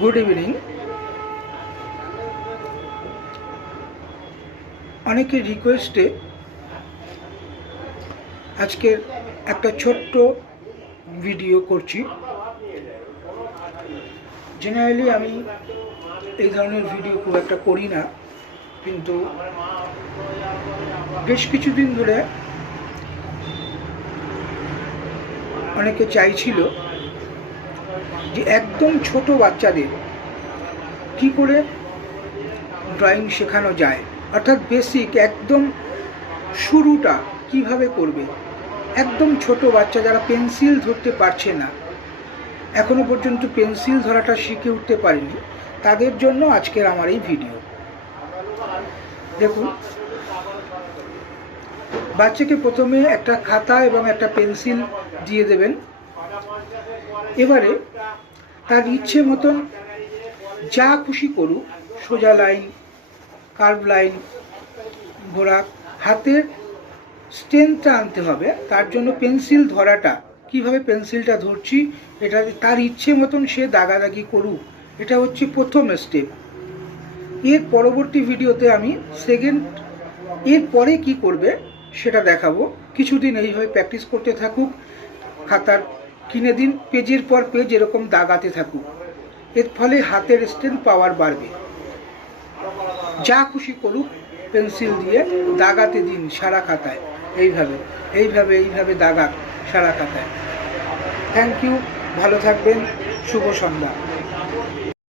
Good evening. অনেকের রিকোয়েস্টে আজকের একটা ছোট্ট ভিডিও করছি। জেনারেলি আমি এই ধরনের ভিডিও খুব একটা করি না, কিন্তু বেশ কিছুদিন ধরে অনেকে চাইছিল যে একদম ছোট বাচ্চাদের কি করে ড্রয়িং শেখানো যায়, অর্থাৎ বেসিক একদম শুরুটা কিভাবে করবে। একদম ছোট বাচ্চা যারা পেন্সিল ধরতে পারছে না, এখনো পর্যন্ত পেন্সিল ধরাটা শিখে উঠতে পারেনি, তাদের জন্য আজকের আমার এই ভিডিও। দেখুন, বাচ্চাকে প্রথমে একটা খাতা এবং একটা পেন্সিল দিয়ে দেবেন। এবারে তার ইচ্ছে মতন যা খুশি করুক, সোজা লাইন, কার্ভ লাইন, ঘোরা, হাতের স্ট্রেংথটা আনতে হবে। তার জন্য পেন্সিল ধরাটা, কিভাবে পেন্সিলটা ধরছি, এটা তার ইচ্ছে মতন সে দাগাদাগি করুক, এটা হচ্ছে প্রথম স্টেপ। এর পরবর্তী ভিডিওতে আমি এর পরে কি করবে সেটা দেখাবো। কিছুদিন এইভাবে প্র্যাকটিস করতে থাকুক, খাতার কিনে দিন, পেজের পর পেজ এরকম দাগাতে থাকুক। এর ফলে হাতের স্ট্রেংথ পাওয়ার বাড়বে। যা খুশি করুক পেন্সিল দিয়ে দাগাতে দিন সারা খাতায়, এইভাবে এইভাবে এইভাবে দাগাক সারা খাতায়। থ্যাংক ইউ, ভালো থাকবেন, শুভ সন্ধ্যা।